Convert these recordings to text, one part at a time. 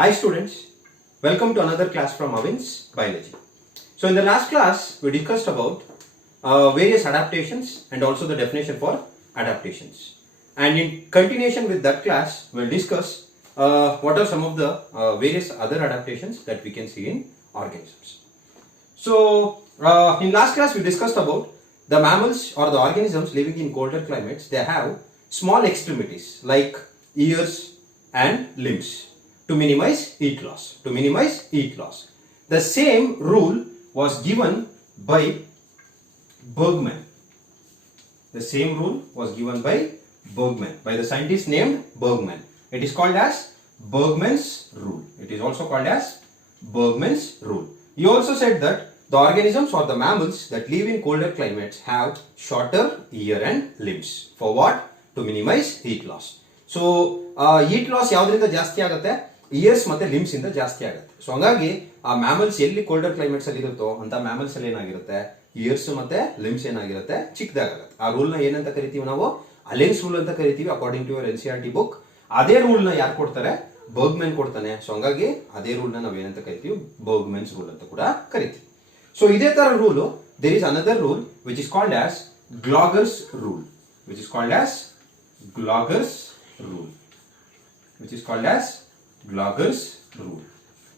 Hi students, welcome to another class from Avin's Biology. So in the last class we discussed about various adaptations and also the definition for adaptations. And in continuation with that class we'll discuss what are some of the various other adaptations that we can see in organisms. So in last class we discussed about the mammals or the organisms living in colder climates. They have small extremities like ears and limbs to minimize heat loss. The same rule was given by Bergmann. By the scientist named Bergmann. It is called as Bergmann's rule. It is also called as Bergmann's rule. He also said that the organisms or the mammals that live in colder climates have shorter ear and limbs. For what? To minimize heat loss. So heat loss ಯಾವ್ದ್ರಿಂದ ಜಾಸ್ತಿ ಆಗುತ್ತೆ? Years ಮತ್ತೆ limbs ಇಂದ ಜಾಸ್ತಿ ಆಗುತ್ತೆ. So ಹಾಗಾಗಿ ಆ mammals ಎಲ್ಲಿ colder climates ಅಲ್ಲಿ ಇರುತ್ತೋ ಅಂತ ಮ್ಯಾಮಲ್ಸ್ ಅಲ್ಲಿ ಏನಾಗಿರುತ್ತೆ, ಇಯರ್ಸ್ ಮತ್ತೆ ಲಿಮ್ಸ್ ಏನಾಗಿರುತ್ತೆ, ಚಿಕ್ಕದಾಗುತ್ತೆ. ಆ ರೂಲ್ ನ ಏನಂತ ಕರಿತೀವಿ ನಾವು? ಅಲೆನ್ಸ್ ರೂಲ್ ಅಂತ ಕರಿತೀವಿ according to your NCERT book. ಅದೇ ರೂಲ್ ನ ಯಾರು ಕೊಡ್ತಾರೆ? ಬರ್ಗ್ಮನ್ ಕೊಡ್ತಾನೆ. ಸೊ ಹಾಗಾಗಿ ಅದೇ ರೂಲ್ ನ ನಾವ್ ಏನಂತ ಕರಿತೀವಿ? ಬರ್ಗ್ಮನ್ಸ್ ರೂಲ್ ಅಂತ ಕೂಡ ಕರಿತೀವಿ. ಸೊ ಇದೇ ತರ rule there is another rule which is called as Gloger's rule.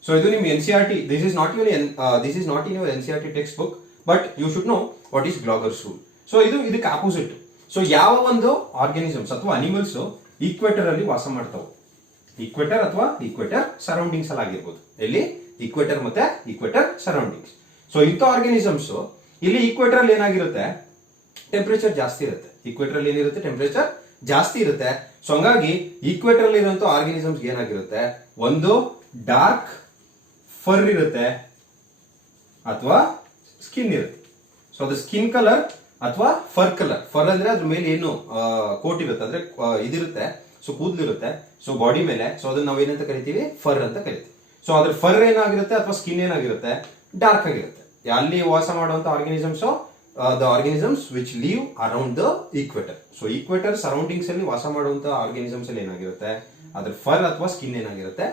So ಇದು ನಿಮ್ಮ NCERT, this is not in your NCERT textbook, but you should know what is Glauber's rule. So ಇದಕ್ಕೆ opposite. So ಯಾವ ಒಂದು organisms ಅಥವಾ animals equator ಅಲ್ಲಿ ವಾಸ ಮಾಡ್ತಾವೆ, equator ಅಥವಾ ಈಕ್ವೇಟರ್ ಸರೌಂಡಿಂಗ್ಸ್ ಅಲ್ಲಿ ಆಗಿರ್ಬೋದು, ಎಲ್ಲಿ ಈಕ್ವೇಟರ್ ಮತ್ತೆ ಈಕ್ವೇಟರ್ ಸರೌಂಡಿಂಗ್ಸ್. ಸೊ ಇಂಥ ಆರ್ಗಾನಿಸಮ್ಸ್ ಇಲ್ಲಿ ಈಕ್ವೇಟರ್ ಅಲ್ಲಿ ಏನಾಗಿರುತ್ತೆ, ಟೆಂಪರೇಚರ್ ಜಾಸ್ತಿ ಇರುತ್ತೆ. ಈಕ್ವೇಟರ್ ಅಲ್ಲಿ ಏನಿರುತ್ತೆ, ಟೆಂಪರೇಚರ್ ಜಾಸ್ತಿ ಇರುತ್ತೆ. ಸೊ ಹಂಗಾಗಿ ಈಕ್ವೇಟರ್ ಅಲ್ಲಿ ಇರುವಂತ ಆರ್ಗಾನಿಸಮ್ಸ್ ಏನಾಗಿರುತ್ತೆ, ಒಂದು ಡಾರ್ಕ್ ಫರ್ ಇರುತ್ತೆ ಅಥವಾ ಸ್ಕಿನ್ ಇರುತ್ತೆ. ಸೊ ಅದು ಸ್ಕಿನ್ ಕಲರ್ ಅಥವಾ ಫರ್ ಕಲರ್. ಫರ್ ಅಂದ್ರೆ ಅದ್ರ ಮೇಲೆ ಏನು ಕೋಟ್ ಇರುತ್ತೆ, ಅಂದ್ರೆ ಇದಿರುತ್ತೆ, ಸೊ ಕೂದಲಿರುತ್ತೆ, ಸೊ ಬಾಡಿ ಮೇಲೆ. ಸೊ ಅದನ್ನ ನಾವು ಏನಂತ ಕರಿತೀವಿ? ಫರ್ ಅಂತ ಕರಿತೀವಿ. ಸೊ ಅದ್ರ ಫರ್ ಏನಾಗಿರುತ್ತೆ ಅಥವಾ ಸ್ಕಿನ್ ಏನಾಗಿರುತ್ತೆ, ಡಾರ್ಕ್ ಆಗಿರುತ್ತೆ. ಅಲ್ಲಿ ವಾಸ ಮಾಡುವಂತ organisms the organisms which live around the equator. So equator surroundings ಅಲ್ಲಿ ವಾಸ ಮಾಡುವಂತ ಆರ್ಗಾನಿಸಮ್ಸ್ ಅಲ್ಲಿ ಏನಾಗಿರುತ್ತೆ, ಅದ್ರ ಫರ್ ಅಥವಾ ಸ್ಕಿನ್ ಏನಾಗಿರುತ್ತೆ,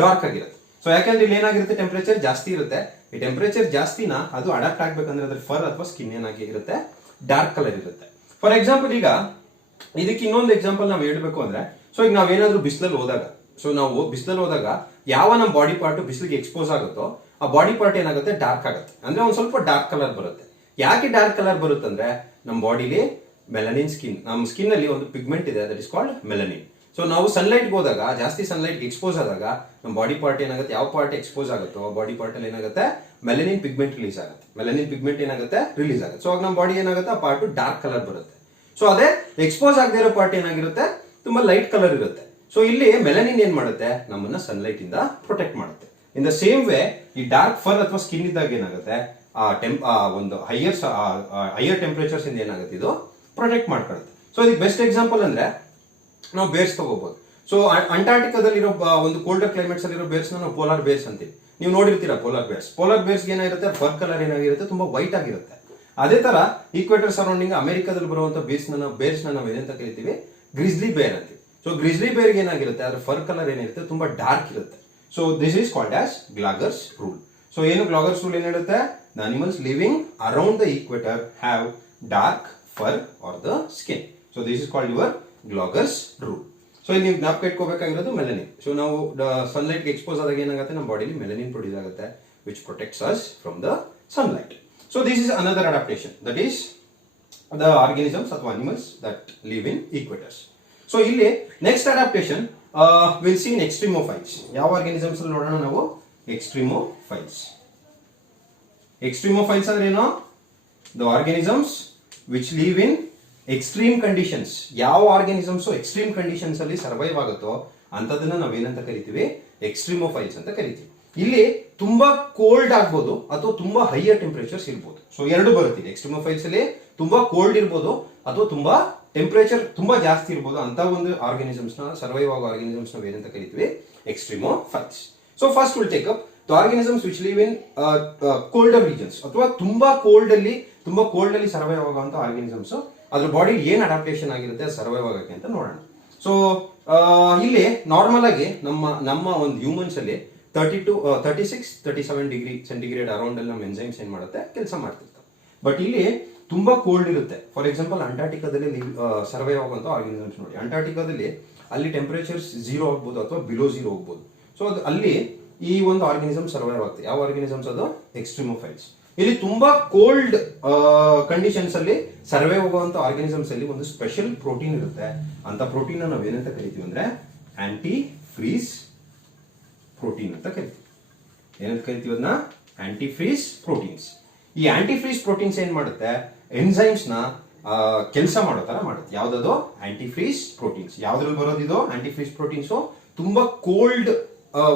ಡಾರ್ಕ್ ಆಗಿರುತ್ತೆ. ಸೊ ಯಾಕಂದ್ರೆ ಇಲ್ಲಿ ಏನಾಗಿರುತ್ತೆ, ಟೆಂಪರೇಚರ್ ಜಾಸ್ತಿ ಇರುತ್ತೆ. ಈ ಟೆಂಪರೇಚರ್ ಜಾಸ್ತಿನ ಅದು ಅಡಾಪ್ಟ್ ಆಗ್ಬೇಕಂದ್ರೆ ಅದ್ರ ಫರ್ ಅಥವಾ ಸ್ಕಿನ್ ಏನಾಗಿರುತ್ತೆ, ಡಾರ್ಕ್ ಕಲರ್ ಇರುತ್ತೆ. ಫಾರ್ ಎಕ್ಸಾಂಪಲ್ ಈಗ ಇದಕ್ಕೆ ಇನ್ನೊಂದು ಎಕ್ಸಾಂಪಲ್ ನಾವು ಹೇಳ್ಬೇಕು ಅಂದ್ರೆ, ಸೊ ಈಗ ನಾವೇನಾದ್ರೂ ಬಿಸಿಲಲ್ಲಿ ಹೋದಾಗ ಯಾವ ನಮ್ಮ ಬಾಡಿ ಪಾರ್ಟ್ ಬಿಸಿಲಿಗೆ ಎಕ್ಸ್ಪೋಸ್ ಆಗುತ್ತೋ ಆ ಬಾಡಿ ಪಾರ್ಟ್ ಏನಾಗುತ್ತೆ, ಡಾರ್ಕ್ ಆಗುತ್ತೆ. ಅಂದ್ರೆ ಒಂದ್ ಸ್ವಲ್ಪ ಡಾರ್ಕ್ ಕಲರ್ ಬರುತ್ತೆ. ಯಾಕೆ ಡಾರ್ಕ್ ಕಲರ್ ಬರುತ್ತಂದ್ರೆ ನಮ್ಮ ಬಾಡಿಲಿ ಮೆಲನಿನ್ ಸ್ಕಿನ್, ನಮ್ಮ ಸ್ಕಿನ್ ಅಲ್ಲಿ ಒಂದು ಪಿಗ್ಮೆಂಟ್ ಇದೆ, that is called melanin. So ನಾವು ಸನ್ಲೈಟ್ ಹೋದಾಗ, ಜಾಸ್ತಿ ಸನ್ಲೈಟ್ ಎಕ್ಸ್ಪೋಸ್ ಆದಾಗ ನಮ್ಮ ಬಾಡಿ ಪಾರ್ಟ್ ಏನಾಗುತ್ತೆ, ಯಾವ ಪಾರ್ಟ್ ಎಕ್ಸ್ಪೋಸ್ ಆಗುತ್ತೋ ಆ ಬಾಡಿ ಪಾರ್ಟ್ ಅಲ್ಲಿ ಏನಾಗುತ್ತೆ, ಮೆಲನಿನ್ ಪಿಗ್ಮೆಂಟ್ ರಿಲೀಸ್ ಆಗುತ್ತೆ. ಸೊ ಆಗ ನಮ್ಮ ಬಾಡಿ ಏನಾಗುತ್ತೆ, ಆ ಪಾರ್ಟ್ ಡಾರ್ಕ್ ಕಲರ್ ಬರುತ್ತೆ. ಸೊ ಅದೇ ಎಕ್ಸ್ಪೋಸ್ ಆಗದೆ ಇರೋ ಪಾರ್ಟ್ ಏನಾಗಿರುತ್ತೆ, ತುಂಬಾ ಲೈಟ್ ಕಲರ್ ಇರುತ್ತೆ. ಸೊ ಇಲ್ಲಿ ಮೆಲನಿನ್ ಏನ್ ಮಾಡುತ್ತೆ, ನಮ್ಮನ್ನ ಸನ್ಲೈಟ್ ಇಂದ ಪ್ರೊಟೆಕ್ಟ್ ಮಾಡುತ್ತೆ. ಇನ್ ದ ಸೇಮ್ ವೇ ಈ ಡಾರ್ಕ್ ಫರ್ ಅಥವಾ ಸ್ಕಿನ್ ಇದ್ದಾಗ ಏನಾಗುತ್ತೆ, ಒಂದು ಹೈಯರ್ ಟೆಂಪರೇಚರ್ಸ್ ಇಂದ ಏನಾಗುತ್ತೆ, ಇದು ಪ್ರೊಟೆಕ್ಟ್ ಮಾಡ್ಕೊಳ್ಳುತ್ತೆ. ಸೊ ಇದಕ್ಕೆ ಬೆಸ್ಟ್ ಎಕ್ಸಾಂಪಲ್ ಅಂದ್ರೆ ನಾವು ಬೇರ್ಸ್ ತಗೋಬಹುದು. ಸೊ ಅಂಟಾರ್ಟಿಕಾದಲ್ಲಿರೋ ಒಂದು ಕೋಲ್ಡರ್ ಕ್ಲೈಮೇಟ್ಸ್ ಅಲ್ಲಿರೋ ಬೇರ್ಸ್ ನಾವು ಪೋಲಾರ್ ಬೇರ್ಸ್ ಅಂತೀವಿ. ನೀವು ನೋಡಿರ್ತೀರಾ ಪೋಲಾರ್ ಬೇರ್ಸ್ ಏನಾಗಿರುತ್ತೆ, ಫರ್ ಕಲರ್ ಏನಾಗಿರುತ್ತೆ, ತುಂಬಾ ವೈಟ್ ಆಗಿರುತ್ತೆ. ಅದೇ ತರ ಈಕ್ವೇಟರ್ ಸರೌಂಡಿಂಗ್ ಅಮೆರಿಕಾದಲ್ಲಿ ಬರುವಂತ ಬೇರ್ಸ್ ನಾವು ಏನಂತ ಕರಿತೀವಿ, ಗ್ರಿಸ್ಲಿ ಬೇರ್ ಅಂತೀವಿ. ಸೊ ಗ್ರಿಸ್ಲಿ ಬೇರ್ಗೆ ಏನಾಗಿರುತ್ತೆ, ಅದ್ರ ಫರ್ ಕಲರ್ ಏನಿರುತ್ತೆ, ತುಂಬಾ ಡಾರ್ಕ್ ಇರುತ್ತೆ. So this is called as Gloger's rule. So ಏನು ಗ್ಲಾಗರ್ಸ್ ರೂಲ್ ಏನ್ ಹೇಳುತ್ತೆ, the animals living around the equator have dark fur or the skin. So this is called your Glauber's rule. So ಇಲ್ಲಿ ನೀವು ಜ್ಞಾಪಕ ಇಟ್ಕೋಬೇಕಾಗಿರೋದು melanin. So ನಾವು sunlight expose ಆದಾಗ ಏನಾಗುತ್ತೆ, ನಮ್ಮ ಬಾಡಿಲಿ ಮೆಲನಿನ್ ಪ್ರೊಡ್ಯೂಸ್ ಆಗುತ್ತೆ, which protects us from the sunlight. So this is another adaptation, that is the organisms ಅಥವಾ animals that live in equators. So ಇಲ್ಲಿ next adaptation we'll see in extremophiles. ಯಾವ organisms ಅಲ್ಲಿ ನೋಡೋಣ ನಾವು? Extremophiles ಅಂದ್ರೆ ಏನು? The organisms which live in extreme conditions. ಯಾವ organisms extreme conditions ಅಲ್ಲಿ ಸರ್ವೈವ್ ಆಗುತ್ತೋ ಅಂತದನ್ನ ನಾವೇನಂತ ಕರಿತೀವಿ, ಎಕ್ಸ್ಟ್ರೀಮೋಫೈಲ್ಸ್ ಅಂತ ಕರಿತೀವಿ. ಇಲ್ಲಿ ತುಂಬಾ ಕೋಲ್ಡ್ ಆಗ್ಬೋದು ಅಥವಾ ತುಂಬಾ ಹೈಯರ್ ಟೆಂಪರೇಚರ್ಸ್ ಇರ್ಬೋದು. ಸೊ ಎರಡು ಬರುತ್ತೆ. ಎಕ್ಸ್ಟ್ರೀಮೋಫೈಲ್ಸ್ ಅಲ್ಲಿ ತುಂಬಾ ಕೋಲ್ಡ್ ಇರ್ಬೋದು ಅಥವಾ ತುಂಬಾ ಟೆಂಪರೇಚರ್ ತುಂಬಾ ಜಾಸ್ತಿ ಇರ್ಬೋದು. ಅಂತ ಒಂದು ಆರ್ಗಾನಿಸಮ್ಸ್ ನ ಸರ್ವೈವ್ ಆಗೋ ಆರ್ಗಾನಿಸಮ್ಸ್ ನಾವು ಏನಂತ ಕರಿತೀವಿ, extremophiles. So first will take up the organisms which live in colder regions ಅಥವಾ ತುಂಬಾ ಕೋಲ್ಡ್ ಅಲ್ಲಿ ಸರ್ವೈವ್ ಆಗುವಂತ ಆರ್ಗಾನಿಸಮ್ಸ್, ಅದ್ರ ಬಾಡಿ ಏನ್ ಅಡಾಪ್ಟೇಷನ್ ಆಗಿರುತ್ತೆ ಸರ್ವೈವ್ ಆಗಕ್ಕೆ ಅಂತ ನೋಡೋಣ. ಸೊ ಇಲ್ಲಿ ನಾರ್ಮಲ್ ಆಗಿ ನಮ್ಮ ಒಂದು ಹ್ಯೂಮನ್ಸ್ ಅಲ್ಲಿ 36-37 ಡಿಗ್ರಿ ಅರೌಂಡ್ ಅಲ್ಲಿ ನಮ್ಮ ಎನ್ಸೈಮ್ಸ್ ಏನ್ ಮಾಡುತ್ತೆ ಕೆಲಸ ಮಾಡ್ತಿರ್ತವೆ. ಬಟ್ ಇಲ್ಲಿ ತುಂಬಾ ಕೋಲ್ಡ್ ಇರುತ್ತೆ. ಫಾರ್ ಎಕ್ಸಾಂಪಲ್ ಅಂಟಾರ್ಟಿಕಾದಲ್ಲಿ ಸರ್ವೈವ್ ಆಗುವಂತ ಆರ್ಗನಿಸಮ್ಸ್ ನೋಡಿ. ಅಂಟಾರ್ಟಿಕಾದಲ್ಲಿ ಅಲ್ಲಿ ಟೆಂಪರೇಚರ್ಸ್ 0 ಆಗ್ಬೋದು ಅಥವಾ ಬಿಲೋ 0 ಹೋಗ್ಬೋದು. ಸೊ ಅದು ಅಲ್ಲಿ ಈ ಒಂದು ಆರ್ಗನಿಸಮ್ ಸರ್ವೈವ್ ಆಗುತ್ತೆ. ಯಾವ ಆರ್ಗನಿಸಮ್ಸ್ ಅದು? ಎಕ್ಸ್ಟ್ರೀಮೋಫೈಲ್ಸ್. ಇಲ್ಲಿ ತುಂಬಾ ಕೋಲ್ಡ್ ಕಂಡೀಷನ್ಸ್ ಅಲ್ಲಿ ಸರ್ವೈವ್ ಆಗುವಂತ ಆರ್ಗನಿಸಮ್ಸ್ ಅಲ್ಲಿ ಒಂದು ಸ್ಪೆಷಲ್ ಪ್ರೋಟೀನ್ ಇರುತ್ತೆ. ಅಂತ ಪ್ರೋಟೀನ್ ನಾವು ಏನಂತ ಕರಿತೀವಿ ಅಂದ್ರೆ ಆಂಟಿ ಫ್ರೀಸ್ ಪ್ರೋಟೀನ್ ಅಂತ ಕರಿತೀವಿ. ಏನಂತ ಕರಿತೀವಿ ಅದನ್ನ? Anti freeze proteins. ಈ ಆಂಟಿ ಫ್ರೀಸ್ ಪ್ರೋಟೀನ್ಸ್ ಏನ್ ಮಾಡುತ್ತೆ? ಎನ್ಸೈಮ್ಸ್ ನ ಕೆಲಸ ಮಾಡೋ ತರ ಮಾಡುತ್ತೆ. ಯಾವ್ದದು? Anti freeze proteins. ಯಾವ್ದ್ರಲ್ಲಿ ಬರೋದಿದು ಆಂಟಿ ಫ್ರೀಸ್ ಪ್ರೋಟೀನ್ಸ್? ತುಂಬಾ ಕೋಲ್ಡ್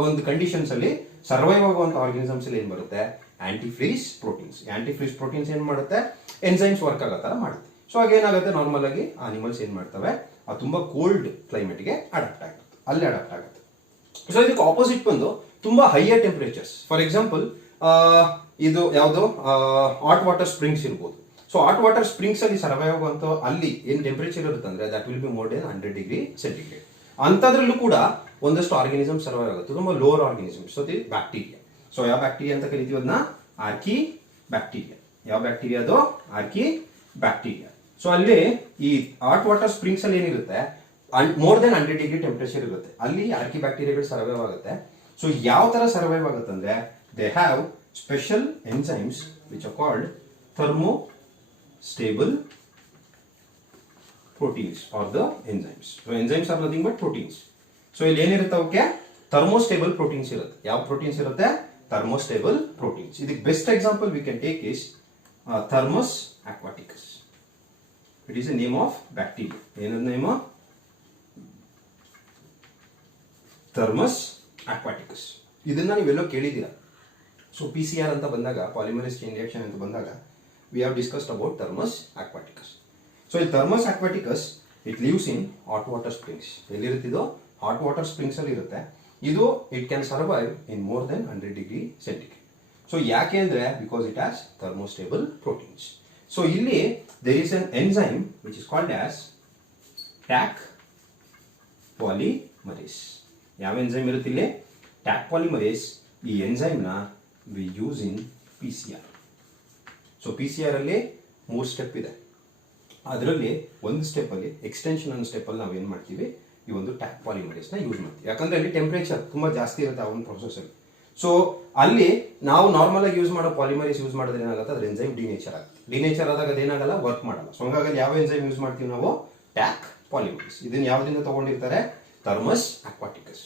ಒಂದು ಕಂಡೀಷನ್ಸ್ ಅಲ್ಲಿ ಸರ್ವೈವ್ ಆಗುವಂತ ಆರ್ಗನಿಸಮ್ಸ್ ಅಲ್ಲಿ ಏನ್ ಬರುತ್ತೆ? Anti freeze proteins. Anti freeze proteins ಏನ್ ಮಾಡುತ್ತೆ? ಎನ್ಸೈಮ್ಸ್ ವರ್ಕ್ ಆಗೋ ತರ ಮಾಡುತ್ತೆ. ಸೊ ಹಾಗೆ ಏನಾಗುತ್ತೆ, ನಾರ್ಮಲ್ ಆಗಿ ಅನಿಮಲ್ಸ್ ಏನ್ ಮಾಡ್ತವೆ, ಅದು ತುಂಬಾ ಕೋಲ್ಡ್ ಕ್ಲೈಮೇಟ್ ಗೆ ಅಡಾಪ್ಟ್ ಆಗುತ್ತೆ, ಅಲ್ಲಿ ಅಡಾಪ್ಟ್ ಆಗುತ್ತೆ. ಸೊ ಇದಕ್ಕೆ ಆಪೋಸಿಟ್ ಬಂದು ತುಂಬಾ ಹೈಯರ್ ಟೆಂಪರೇಚರ್ಸ್. ಫಾರ್ ಎಕ್ಸಾಂಪಲ್ ಇದು ಯಾವುದು ಹಾಟ್ ವಾಟರ್ ಸ್ಪ್ರಿಂಗ್ಸ್ ಇರ್ಬೋದು. ಸೊ ಹಾಟ್ ವಾಟರ್ ಸ್ಪ್ರಿಂಗ್ಸ್ ಅಲ್ಲಿ ಸರ್ವೈವ್ ಆಗುವಂತ ಅಲ್ಲಿ ಏನ್ ಟೆಂಪರೇಚರ್ ಇರುತ್ತೆ ಅಂದ್ರೆ that will be more than 100 degree centigrade. ಅಂತದ್ರಲ್ಲೂ ಕೂಡ ಒಂದಷ್ಟು ಆರ್ಗನಿಸಮ್ ಸರ್ವೈವ್ ಆಗುತ್ತೆ, ತುಂಬಾ lower organisms. So bacteria. So ಯಾವ ಬ್ಯಾಕ್ಟೀರಿಯಾ ಅಂತ ಕರಿತೀವಿ ಅದನ್ನ? Archaebacteria. ಯಾವ ಬ್ಯಾಕ್ಟೀರಿಯಾ ಅದು? Archaebacteria. ಸೊ ಅಲ್ಲಿ ಈ ಹಾಟ್ ವಾಟರ್ ಸ್ಪ್ರಿಂಗ್ಸ್ ಅಲ್ಲಿ ಏನಿರುತ್ತೆ ಮೋರ್ ದೆನ್ 100 ಡಿಗ್ರಿ ಟೆಂಪರೇಚರ್ ಇರುತ್ತೆ, ಅಲ್ಲಿ ಆರ್ಕಿ ಬ್ಯಾಕ್ಟೀರಿಯಾಗಳು ಸರ್ವೈವ್ ಆಗುತ್ತೆ. ಸೊ ಯಾವ ತರ ಸರ್ವೈವ್ ಆಗುತ್ತೆ ಅಂದ್ರೆ they have special enzymes which are called thermostable proteins or the enzymes. So enzymes are nothing but proteins. So ಇಲ್ಲಿ ಏನಿರುತ್ತೆ ಅವಕ್ಕೆ? thermostable proteins ಇರುತ್ತೆ. ಯಾವ ಪ್ರೋಟೀನ್ಸ್ ಇರುತ್ತೆ? thermostable proteins. ಇದಕ್ಕೆ best example we can take is thermus aquaticus. It is a name of bacteria. ಏನದ name? thermus aquaticus. ಇದನ್ನ ನೀವೆಲ್ಲೋ ಕೇಳಿದ್ದೀರಾ. ಸೊ PCR ಅಂತ ಬಂದಾಗ, ಪಾಲಿಮರೇಸ್ ಚೈನ್ ರಿಯಾಕ್ಷನ್ ಅಂತ ಬಂದಾಗ we have discussed about thermus aquaticus. So in thermus aquaticus it lives in hot water springs. ಎಲ್ಲಿರುತ್ತೆ ಇದು? Hot water springs ಅಲ್ಲಿ ಇರುತ್ತೆ. ಇದು it can survive in more than 100 degree centigrade. So ಯಾಕೆ ಅಂದ್ರೆ because it has thermostable proteins. So ಇಲ್ಲಿ there is an enzyme which is called as TAC polymerase. ಯಾವ enzyme ಇರುತ್ತೆ ಇಲ್ಲಿ? TAC polymerase. ಈ ಎಂಜೈಮ್ ನ we use in PCR. So PCR ಅಲ್ಲಿ 3 step ಇದೆ. ಅದರಲ್ಲಿ ಒಂದು ಸ್ಟೆಪ್ ಅಲ್ಲಿ ಎಕ್ಸ್ಟೆನ್ಷನ್ ಅನ್ನೋ ಸ್ಟೆಪ್ ಅಲ್ಲಿ ನಾವು ಏನ್ ಮಾಡ್ತೀವಿ? ಈ ಒಂದು ಟ್ಯಾಕ್ ಪಾಲಿಮರೇಸ್ ನ ಯೂಸ್ ಮಾಡ್ತೀವಿ. ಯಾಕಂದ್ರೆ ಅಲ್ಲಿ ಟೆಂಪರೇಚರ್ ತುಂಬಾ ಜಾಸ್ತಿ ಇರುತ್ತೆ ಆ ಒಂದು ಪ್ರೊಸೆಸ್ ಅಲ್ಲಿ. ಸೊ ಅಲ್ಲಿ ನಾವು ನಾರ್ಮಲ್ ಆಗಿ ಯೂಸ್ ಮಾಡೋ ಪಾಲಿಮರೇಸ್ ಯೂಸ್ ಮಾಡಿದ್ರೆ ಏನಾಗುತ್ತೆ? ಅದ್ರ ಎನ್ಸೈಮ್ ಡಿನೇಚರ್ ಆಗುತ್ತೆ. ಡಿನೇಚರ್ ಆದಾಗ ಅದೇನಾಗಲ್ಲ, ವರ್ಕ್ ಮಾಡಲ್ಲ. ಸೊ ಹಾಗಾಗಿ ಯಾವ ಎನ್ಸೈಮ್ ಯೂಸ್ ಮಾಡ್ತೀವಿ ನಾವು? Taq polymerase. ಇದನ್ನ ಯಾವ್ದ್ರಿಂದ ತಗೊಂಡಿರ್ತಾರೆ? Thermus aquaticus.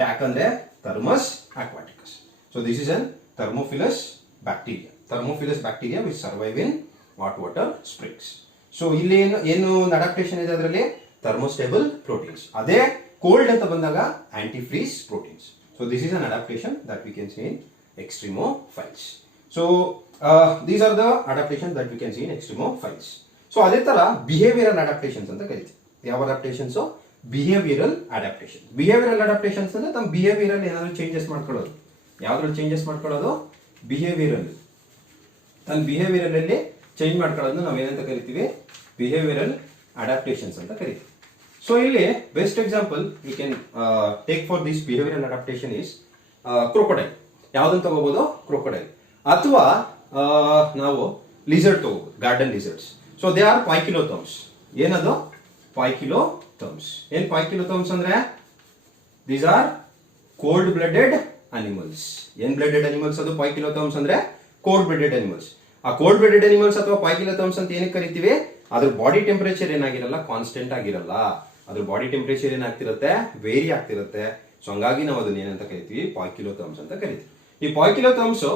ಟ್ಯಾಕ್ ಅಂದ್ರೆ Thermus aquaticus. So this is an thermophilus bacteria. Thermophilus bacteria which survive in hot water springs. So ಇಲ್ಲಿ ಏನು ಒಂದು ಅಡಾಪ್ಟೇಷನ್ ಇದೆ ಅದರಲ್ಲಿ? thermostable proteins. ಅದೇ ಕೋಲ್ಡ್ ಅಂತ ಬಂದಾಗ antifreeze proteins. So this is an adaptation that we can see in extremophiles. So these are the adaptations that we can see in extremophiles. So ಅದೇ ತರ behavioral adaptations ಅಂತ ಕರಿತೀವಿ. ಯಾವ adaptations? behavioral adaptations. behavioral adaptations ಅಂದ್ರೆ ತಮ್ಮ behavioral ಏನಾದರೂ changes ಮಾಡ್ಕೊಳ್ಳೋದು. ಯಾವ್ದ್ರಲ್ಲಿ ಚೇಂಜಸ್ ಮಾಡ್ಕೊಳ್ಳೋದು? behavioral. ತನ್ನ ಬಿಹೇವಿಯರ್ ಅಲ್ಲಿ ಚೇಂಜ್ ಮಾಡ್ಕೊಳ್ಳೋದನ್ನ ನಾವು ಏನಂತ ಕರಿತೀವಿ? ಬಿಹೇವಿಯರಲ್ ಅಡಾಪ್ಟೇಷನ್ಸ್ ಅಂತ ಕರಿತೀವಿ. ಸೊ ಇಲ್ಲಿ best example we can take for this behavioural adaptation is crocodile. ಯಾವ್ದನ್ನ ತಗೋಬಹುದು? ಕ್ರೊಕೊಡೈಲ್. ಅಥವಾ ನಾವು ಲಿಸರ್ಡ್ ತಗೋಬಹುದು, garden lizards. So they are poikilotherms. ಏನದು? ಪೈಕಿಲೋಥರ್ಮ್ಸ್. ಏನ್ ಪೈಕಿಲೋಥರ್ಮ್ಸ್ ಅಂದ್ರೆ? These are cold blooded animals. ಏನ್ ಬ್ಲಡೆಡ್ ಅನಿಮಲ್ಸ್ ಅದು? ಪೈಕಿಲೋಥರ್ಮ್ಸ್ ಅಂದ್ರೆ ಕೋಲ್ಡ್ ಬ್ಲಡೆಡ್ ಅನಿಮಲ್ಸ್. ಆ ಕೋಲ್ಡ್ ಬ್ಲಡೆಡ್ ಅನಿಮಲ್ಸ್ ಅಥವಾ ಪೈಕಿಲೋಥರ್ಮ್ಸ್ ಅಂತ ಏನಕ್ಕೆ ಕರಿತೀವಿ? ಅದ್ರ ಬಾಡಿ ಟೆಂಪರೇಚರ್ ಏನಾಗಿರಲ್ಲ, ಕಾನ್ಸ್ಟೆಂಟ್ ಆಗಿರಲ್ಲ. ಅದ್ರ ಬಾಡಿ ಟೆಂಪರೇಚರ್ ಏನಾಗ್ತಿರುತ್ತೆ? ವೇರಿ ಆಗ್ತಿರುತ್ತೆ. ಸೊ ಹಂಗಾಗಿ ನಾವು ಅದನ್ನ ಏನಂತ ಕರಿತೀವಿ? ಪೈಕಿಲೋಥರ್ಮ್ಸ್ ಅಂತ ಕರಿತೀವಿ. ಈ ಪೈಕಿಲೋಥರ್ಮ್ಸ್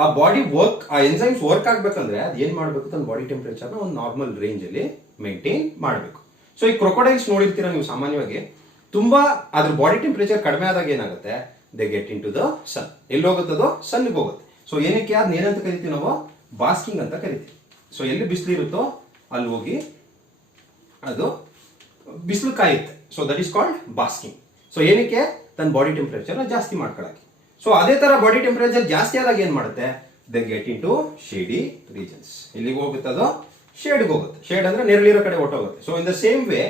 ಆ ಬಾಡಿ ವರ್ಕ್, ಆ ಎನ್ಸೈಮ್ಸ್ ವರ್ಕ್ ಆಗ್ಬೇಕಂದ್ರೆ ಅದ್ ಏನ್ ಮಾಡ್ಬೇಕು? ತನ್ನ ಬಾಡಿ ಟೆಂಪರೇಚರ್ ನ ಒಂದು ನಾರ್ಮಲ್ ರೇಂಜ್ ಅಲ್ಲಿ ಮೇಂಟೈನ್ ಮಾಡಬೇಕು. ಸೊ ಈ ಕ್ರೊಕೊಡೈಲ್ಸ್ ನೋಡಿರ್ತೀರಾ ನೀವು ಸಾಮಾನ್ಯವಾಗಿ, ತುಂಬಾ ಅದ್ರ ಬಾಡಿ ಟೆಂಪರೇಚರ್ ಕಡಿಮೆ ಆದಾಗ ಏನಾಗುತ್ತೆ? They get into the sun. ಎಲ್ಲಿ ಹೋಗುತ್ತದೋ? ಸನ್ಗೆ ಹೋಗುತ್ತೆ. ಸೊ ಏನಕ್ಕೆ ಅದನ್ನ ಏನಂತ ಕರಿತೀವಿ ನಾವು? ಬಾಸ್ಕಿಂಗ್ ಅಂತ ಕರಿತೀವಿ. ಸೊ ಎಲ್ಲಿ ಬಿಸಿಲು ಇರುತ್ತೋ ಅಲ್ಲಿ ಹೋಗಿ ಅದು ಬಿಸಿಲು ಕಾಯುತ್ತೆ. So that is called basking. So ಏನಕ್ಕೆ? ತನ್ನ ಬಾಡಿ ಟೆಂಪರೇಚರ್ ಜಾಸ್ತಿ ಮಾಡ್ಕೊಳಕ್ಕೆ. ಸೊ ಅದೇ ತರ ಬಾಡಿ ಟೆಂಪರೇಚರ್ ಜಾಸ್ತಿ ಆದಾಗ ಏನ್ ಮಾಡುತ್ತೆ? They get into shady regions. ಎಲ್ಲಿಗೆ ಹೋಗುತ್ತೆ ಅದು? ಶೇಡ್ಗೆ ಹೋಗುತ್ತೆ. ಶೇಡ್ ಅಂದ್ರೆ ನೆರಳಿರೋ ಕಡೆ ಹೊಟ್ಟೋಗುತ್ತೆ. So in the same way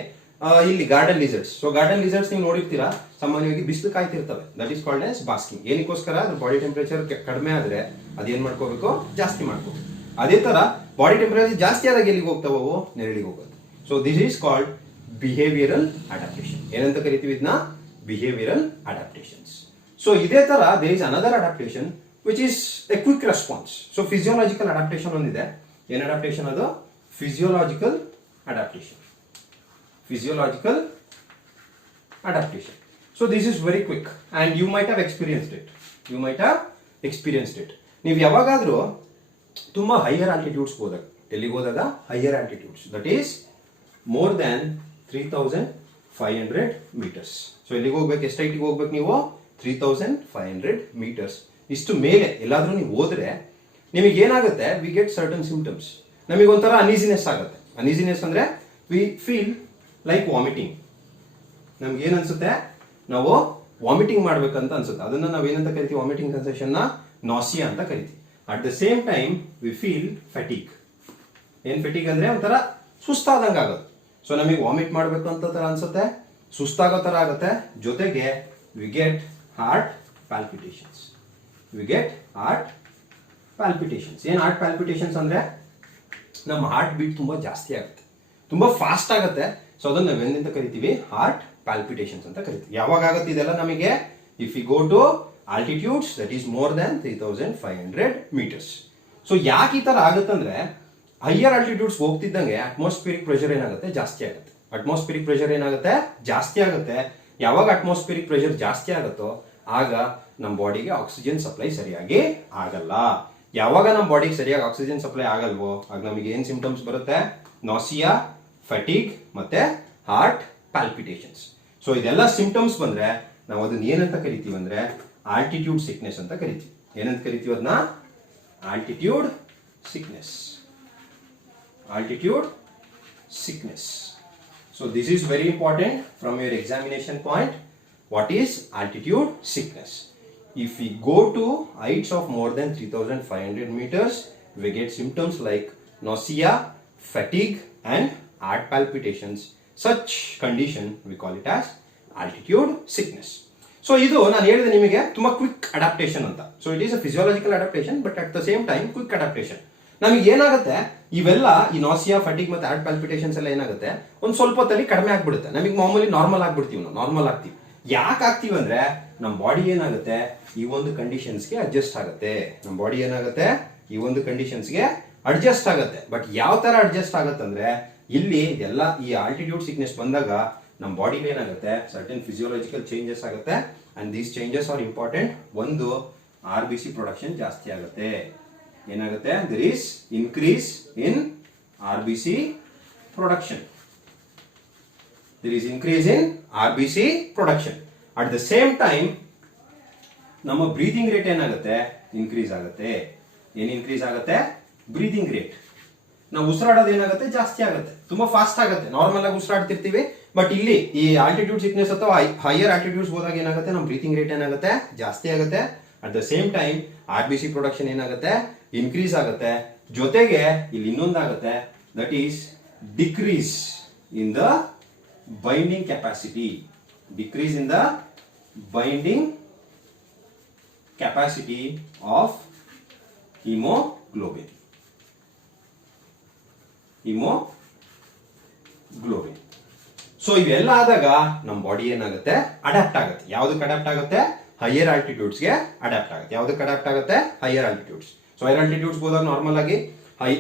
ಇಲ್ಲಿ garden lizards. So garden lizards ನೀವು ನೋಡಿರ್ತೀರಾ, ಸಾಮಾನ್ಯವಾಗಿ ಬಿಸಿಲು ಕಾಯ್ತಿರ್ತವೆ. That is called as basking. ಏನಕ್ಕೋಸ್ಕರ? ಅದ್ರ ಬಾಡಿ ಟೆಂಪರೇಚರ್ ಕಡಿಮೆ ಆದ್ರೆ ಅದೇನ್ ಮಾಡ್ಕೋಬೇಕು? ಜಾಸ್ತಿ ಮಾಡ್ಕೋಬೇಕು. ಅದೇ ತರ ಬಾಡಿ ಟೆಂಪರೇಚರ್ ಜಾಸ್ತಿ ಆದಾಗ ಎಲ್ಲಿಗೆ ಹೋಗ್ತಾವ? ಅವು ನೆರಳಿಗೆ ಹೋಗುತ್ತೆ. So this is called behavioural adaptation. ಏನಂತ ಕರಿತೀವಿ ಇದನ್ನ? Behavioural adaptations. ಸೊ ಇದೇ ತರ there is another adaptation which is a quick response. So physiological adaptation ಒಂದಿದೆ. ಏನ್ ಅಡಾಪ್ಟೇಷನ್ ಅದು? Physiological adaptation. Physiological adaptation. So this is very quick and you might have experienced it. ನೀವು ಯಾವಾಗಾದ್ರೂ ತುಂಬಾ higher altitudes ಹೋದಾಗ, ಎಲ್ಲಿಗೆ ಹೋದಾಗ? Higher altitudes, that is more than 3500 metres. So ಎಲ್ಲಿಗೆ ಹೋಗ್ಬೇಕು? ಎಷ್ಟು ಹೈಟಿಗೆ ಹೋಗ್ಬೇಕು ನೀವು? 3500 ಮೀಟರ್ಸ್. ಇಷ್ಟು ಮೇಲೆ ಎಲ್ಲಾದ್ರೂ ನೀವು ಹೋದ್ರೆ ನಿಮಗೆ ಏನಾಗುತ್ತೆ? We get certain symptoms. ನಮಗೆ ಒಂಥರ ಅನೀಸಿನೆಸ್ ಆಗುತ್ತೆ. ಅನೀಸಿನೆಸ್ ಅಂದ್ರೆ ವಿ ಫೀಲ್ ಲೈಕ್ ವಾಮಿಟಿಂಗ್. ನಮ್ಗೆ ಏನ್ ಅನ್ಸುತ್ತೆ? ನಾವು ವಾಮಿಟಿಂಗ್ ಮಾಡ್ಬೇಕಂತ ಅನ್ಸುತ್ತೆ. ಅದನ್ನ ನಾವ್ ಏನಂತ ಕರಿತೀವಿ? ವಾಮಿಟಿಂಗ್ ಸೆನ್ಸೇಷನ್ ನ ನಾಸಿಯಾ ಅಂತ ಕರಿತೀವಿ. At the same time we feel ಫೆಟಿಗ್. ಏನ್ ಫೆಟಿಗ್ ಅಂದ್ರೆ ಒಂಥರ ಸುಸ್ತಾದಂಗ ಆಗುತ್ತೆ. ಸೊ ನಮಗೆ ವಾಮಿಟ್ ಮಾಡ್ಬೇಕು ಅಂತ ತರ ಅನ್ಸುತ್ತೆ, ಸುಸ್ತಾಗೋ ತರ ಆಗುತ್ತೆ. ಜೊತೆಗೆ ವಿ ಗೆಟ್ ಹಾರ್ಟ್ ಪ್ಯಾಲ್ಪಿಟೇಷನ್ಸ್. ಏನ್ ಹಾರ್ಟ್ ಪ್ಯಾಲ್ಪಿಟೇಷನ್ಸ್ ಅಂದ್ರೆ ನಮ್ಮ ಹಾರ್ಟ್ ಬೀಟ್ ತುಂಬಾ ಜಾಸ್ತಿ ಆಗುತ್ತೆ, ತುಂಬಾ ಫಾಸ್ಟ್ ಆಗುತ್ತೆ. ಸೊ ಅದನ್ನ ನಾವೇನಂತ ಕರಿತೀವಿ? ಹಾರ್ಟ್ ಪ್ಯಾಲ್ಪಿಟೇಷನ್ಸ್ ಅಂತ ಕರಿತೀವಿ. ಯಾವಾಗ ಆಗುತ್ತೆ ಇದೆಲ್ಲ ನಮಗೆ? If you go to altitudes that is more than 3500 metres. So ಯಾಕೆ ಈ ತರ ಆಗುತ್ತಂದ್ರೆ, ಹೈಯರ್ ಆಲ್ಟಿಟ್ಯೂಡ್ಸ್ ಹೋಗ್ತಿದ್ದಂಗೆ ಅಟ್ಮಾಸ್ಫಿಯರಿಕ್ ಪ್ರೆಷರ್ ಏನಾಗುತ್ತೆ? ಜಾಸ್ತಿ ಆಗುತ್ತೆ. ಯಾವಾಗ ಅಟ್ಮಾಸ್ಫಿಯರಿಕ್ ಪ್ರೆಷರ್ ಜಾಸ್ತಿ ಆಗುತ್ತೋ ಆಗ ನಮ್ಮ ಬಾಡಿಗೆ ಆಕ್ಸಿಜನ್ ಸಪ್ಲೈ ಸರಿಯಾಗಿ ಆಗಲ್ಲ. ಯಾವಾಗ ನಮ್ಮ ಬಾಡಿಗೆ ಸರಿಯಾಗಿ ಆಕ್ಸಿಜನ್ ಸಪ್ಲೈ ಆಗಲ್ವೋ ಆಗ ನಮಗೆ ಏನ್ ಸಿಂಪ್ಟಮ್ಸ್ ಬರುತ್ತೆ? ನಾಸಿಯಾ, ಫಟಿಗ್ ಮತ್ತೆ ಹಾರ್ಟ್ ಪ್ಯಾಲ್ಪಿಟೇಷನ್ಸ್. ಸೊ ಇದೆಲ್ಲ ಸಿಂಪ್ಟಮ್ಸ್ ಬಂದ್ರೆ ನಾವು ಅದನ್ನ ಏನಂತ ಕರಿತೀವಿ ಅಂದ್ರೆ ಆಲ್ಟಿಟ್ಯೂಡ್ ಸಿಕ್ನೆಸ್ ಅಂತ ಕರಿತೀವಿ. ಏನಂತ ಕರಿತೀವಿ ಅದನ್ನ? Altitude sickness. So this is very important from your examination point. What is altitude sickness? If we go to heights of more than 3500 meters, we get symptoms like nausea, fatigue and heart palpitations. Such condition we call it as altitude sickness. So ಇದು ನಾನು ಹೇಳಿದೆ ನಿಮಗೆ ತುಂಬಾ quick adaptation ಅಂತ. So it is a physiological adaptation but at the same time quick adaptation. ನಮಗೆ ಏನಾಗುತ್ತೆ? ಇವೆಲ್ಲ ಈ ನಾಸಿಯಾ, ಫಟಿಗ್ ಮತ್ತೆ ಹಾರ್ಟ್ ಪ್ಯಾಲ್ಪಿಟೇಷನ್ಸ್ ಎಲ್ಲ ಏನಾಗುತ್ತೆ? ಒಂದು ಸ್ವಲ್ಪ ಹೊತ್ತಲ್ಲಿ ಕಡಿಮೆ ಆಗ್ಬಿಡುತ್ತೆ. ನಮಗೆ ಮಾಮೂಲಿ ನಾರ್ಮಲ್ ಆಗ್ಬಿಡ್ತೀವಿ. ನಾವು ನಾರ್ಮಲ್ ಆಗ್ತೀವಿ. ಯಾಕೆ ಆಗ್ತೀವಿ ಅಂದ್ರೆ ನಮ್ಮ ಬಾಡಿ ಏನಾಗುತ್ತೆ? ಈ ಒಂದು ಕಂಡೀಷನ್ಸ್ಗೆ ಅಡ್ಜಸ್ಟ್ ಆಗುತ್ತೆ. ಬಟ್ ಯಾವ ತರ ಅಡ್ಜಸ್ಟ್ ಆಗುತ್ತೆ ಅಂದ್ರೆ ಇಲ್ಲಿ ಎಲ್ಲ ಈ ಆಲ್ಟಿಟ್ಯೂಡ್ ಸಿಕ್ನೆಸ್ ಬಂದಾಗ ನಮ್ಮ ಬಾಡಿಲಿ ಏನಾಗುತ್ತೆ? ಸರ್ಟನ್ ಫಿಸಿಯೋಲಾಜಿಕಲ್ ಚೇಂಜಸ್ ಆಗುತ್ತೆ and these changes are important. ಒಂದು, RBC ಪ್ರೊಡಕ್ಷನ್ ಜಾಸ್ತಿ ಆಗುತ್ತೆ. ಏನಾಗುತ್ತೆ? There is increase in RBC production. At the same time ನಮ್ಮ ಬ್ರೀದಿಂಗ್ ರೇಟ್ ಏನಾಗುತ್ತೆ? ಇನ್ಕ್ರೀಸ್ ಆಗುತ್ತೆ. ಏನ್ ಇನ್ಕ್ರೀಸ್ ಆಗುತ್ತೆ? Breathing rate. ನಾವು ಉಸಿರಾಡೋದು ಏನಾಗುತ್ತೆ? ಜಾಸ್ತಿ ಆಗುತ್ತೆ, ತುಂಬಾ ಫಾಸ್ಟ್ ಆಗುತ್ತೆ. ನಾರ್ಮಲ್ ಆಗಿ ಉಸಿರಾಡ್ತಿರ್ತೀವಿ, ಬಟ್ ಇಲ್ಲಿ ಈ ಆಲ್ಟಿಟ್ಯೂಡ್ ಸಿಕ್ನೆಸ್ ಅಥವಾ ಹೈಯರ್ ಆಲ್ಟಿಟ್ಯೂಡ್ಸ್ ಹೋದಾಗ ಏನಾಗುತ್ತೆ? ನಮ್ಮ ಬ್ರೀದಿಂಗ್ ರೇಟ್ ಏನಾಗುತ್ತೆ? ಜಾಸ್ತಿ ಆಗುತ್ತೆ. At the same time RBC production ಏನಾಗುತ್ತೆ? ಇನ್ಕ್ರೀಸ್ ಆಗುತ್ತೆ. ಜೊತೆಗೆ ಇಲ್ಲಿ ಇನ್ನೊಂದಾಗುತ್ತೆ, that is decrease in the binding capacity. Decrease in the binding capacity of hemoglobin. So ಇವೆಲ್ಲ ಆದಾಗ ನಮ್ಮ ಬಾಡಿ ಏನಾಗುತ್ತೆ? ಅಡಾಪ್ಟ್ ಆಗುತ್ತೆ. ಯಾವ್ದಕ್ಕೆ ಅಡಾಪ್ಟ್ ಆಗುತ್ತೆ? ಹೈಯರ್ ಆಲ್ಟಿಟ್ಯೂಡ್ಸ್ಗೆ ಅಡಾಪ್ಟ್ ಆಗುತ್ತೆ. Higher altitudes. So higher altitudes ಹೋದಾಗ ನಾರ್ಮಲ್ ಆಗಿ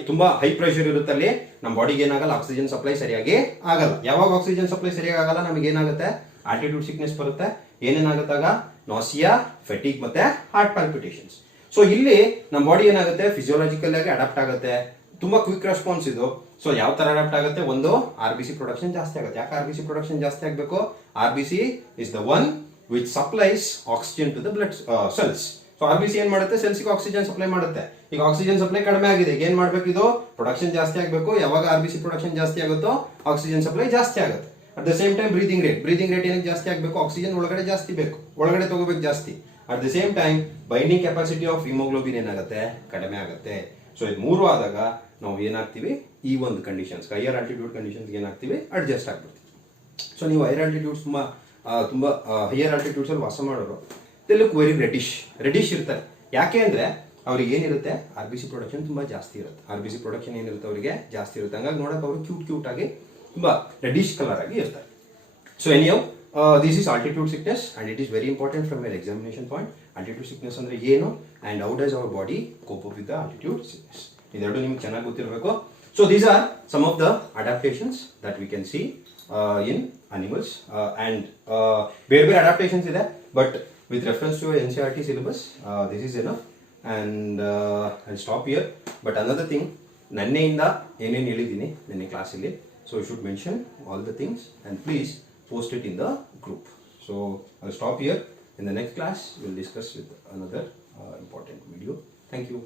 ತುಂಬಾ ಹೈ ಪ್ರೆಷರ್ ಇರುತ್ತೆ. ಅಲ್ಲಿ ನಮ್ಮ ಬಾಡಿಗೆ ಏನಾಗಲ್ಲ? ಆಕ್ಸಿಜನ್ ಸಪ್ಲೈ ಸರಿಯಾಗಿ ಆಗಲ್ಲ. ಯಾವಾಗ ಆಕ್ಸಿಜನ್ ಸಪ್ಲೈ ಸರಿಯಾಗಿ ಆಗಲ್ಲ ನಮಗೆ ಏನಾಗುತ್ತೆ? ಆಲ್ಟಿಟ್ಯೂಡ್ ಸಿಕ್ನೆಸ್ ಬರುತ್ತೆ. ಏನೇನಾಗುತ್ತಾಗ? ನಾಸಿಯಾ, ಫೆಟಿಗ್ ಮತ್ತೆ ಹಾರ್ಟ್ ಪ್ಯಾಲ್ಪಿಟೇಷನ್ಸ್. ಸೊ ಇಲ್ಲಿ ನಮ್ಮ ಬಾಡಿ ಏನಾಗುತ್ತೆ? ಫಿಸಿಯೋಲಾಜಿಕಲ್ ಆಗಿ ಅಡಾಪ್ಟ್ ಆಗುತ್ತೆ. ತುಂಬಾ ಕ್ವಿಕ್ ರೆಸ್ಪಾನ್ಸ್ ಇದು. ಸೊ ಯಾವ ತರ ಅಡಾಪ್ಟ್ ಆಗುತ್ತೆ? ಒಂದು, RBC ಪ್ರೊಡಕ್ಷನ್ ಜಾಸ್ತಿ ಆಗುತ್ತೆ. ಯಾಕೆ RBC ಪ್ರೊಡಕ್ಷನ್ ಜಾಸ್ತಿ ಆಗಬೇಕು? RBC is the one which supplies oxygen to the blood cells. So RBC ಏನ್ ಮಾಡುತ್ತೆ? ಸೆಲ್ಸ್ ಗೆ ಆಕ್ಸಿಜನ್ ಸಪ್ಲೈ ಮಾಡುತ್ತೆ. ಈಗ ಆಕ್ಸಿಜನ್ ಸಪ್ಲೈ ಕಡಿಮೆ ಆಗಿದೆ, ಏನ್ ಮಾಡ್ಬೇಕು? ಇದು ಪ್ರೊಡಕ್ಷನ್ ಜಾಸ್ತಿ ಆಗಬೇಕು. ಯಾವಾಗ RBC ಪ್ರೊಡಕ್ಷನ್ ಜಾಸ್ತಿ ಆಗುತ್ತೋ ಆಕ್ಸಿಜನ್ ಸಪ್ಲೈ ಜಾಸ್ತಿ ಆಗುತ್ತೆ. At the same time breathing rate ಏನಕ್ಕೆ ಜಾಸ್ತಿ ಆಗಬೇಕು? ಆಕ್ಸಿಜನ್ ಒಳಗಡೆ ಜಾಸ್ತಿ ಬೇಕು, ಒಳಗಡೆ ತಗೋಬೇಕು ಜಾಸ್ತಿ. At the same time binding capacity of haemoglobin ಏನಾಗುತ್ತೆ? ಕಡಿಮೆ ಆಗುತ್ತೆ. ಸೊ ಇದು ಮೂರು ಆದಾಗ ನಾವು ಏನಾಗ್ತೀವಿ? ಈ ಒಂದು ಕಂಡೀಷನ್ಸ್, ಹೈಯರ್ ಆಲ್ಟಿಟ್ಯೂಡ್ ಕಂಡೀಷನ್ಸ್ ಏನಾಗ್ತೀವಿ? ಅಡ್ಜಸ್ಟ್ ಆಗ್ಬಿಡ್ತೀವಿ. ಸೊ ನೀವು ಹೈಯರ್ ಆಲ್ಟಿಟ್ಯೂಡ್ಸ್ ತುಂಬ ಹೈಯರ್ ಆಲ್ಟಿಟ್ಯೂಡ್ಸಲ್ಲಿ ವಾಸ ಮಾಡೋರು ದೇ ಲುಕ್ ವೆರಿ ರೆಡಿಶ್ ಇರ್ತಾರೆ. ಯಾಕೆ ಅಂದರೆ ಅವ್ರಿಗೆ ಏನಿರುತ್ತೆ ಆರ್ ಬಿ ಸಿ ಪ್ರೊಡಕ್ಷನ್ ತುಂಬ ಜಾಸ್ತಿ ಇರುತ್ತೆ. ಆರ್ ಬಿ ಸಿ ಪ್ರೊಡಕ್ಷನ್ ಏನಿರುತ್ತೆ ಅವರಿಗೆ ಜಾಸ್ತಿ ಇರುತ್ತೆ. ಹಂಗಾಗಿ ನೋಡೋಕೆ ಅವರು ಕ್ಯೂಟ್ ಆಗಿ ತುಂಬ ರೆಡಿಶ್ ಕಲರ್ ಆಗಿ ಇರ್ತಾರೆ. So anyhow this is altitude sickness and it is very important from your examination point. Altitude sickness ಅಂದರೆ ಏನು and how does our body cope up with the altitude sickness, ಇದೆರಡು ನಿಮ್ಗೆ ಚೆನ್ನಾಗಿ ಗೊತ್ತಿರಬೇಕು. So these are some of the adaptations that we can see in animals and ಬೇರೆ adaptations ಇದೆ, but with reference to your NCERT syllabus, this is enough and I'll stop here. But another thing, ನನ್ನೆಯಿಂದ ಏನೇನು ಹೇಳಿದ್ದೀನಿ ನೆನ್ನೆ ಕ್ಲಾಸಲ್ಲಿ, so you should mention all the things and please post it in the group. So I'll stop here. In the next class we'll discuss with another important video. Thank you.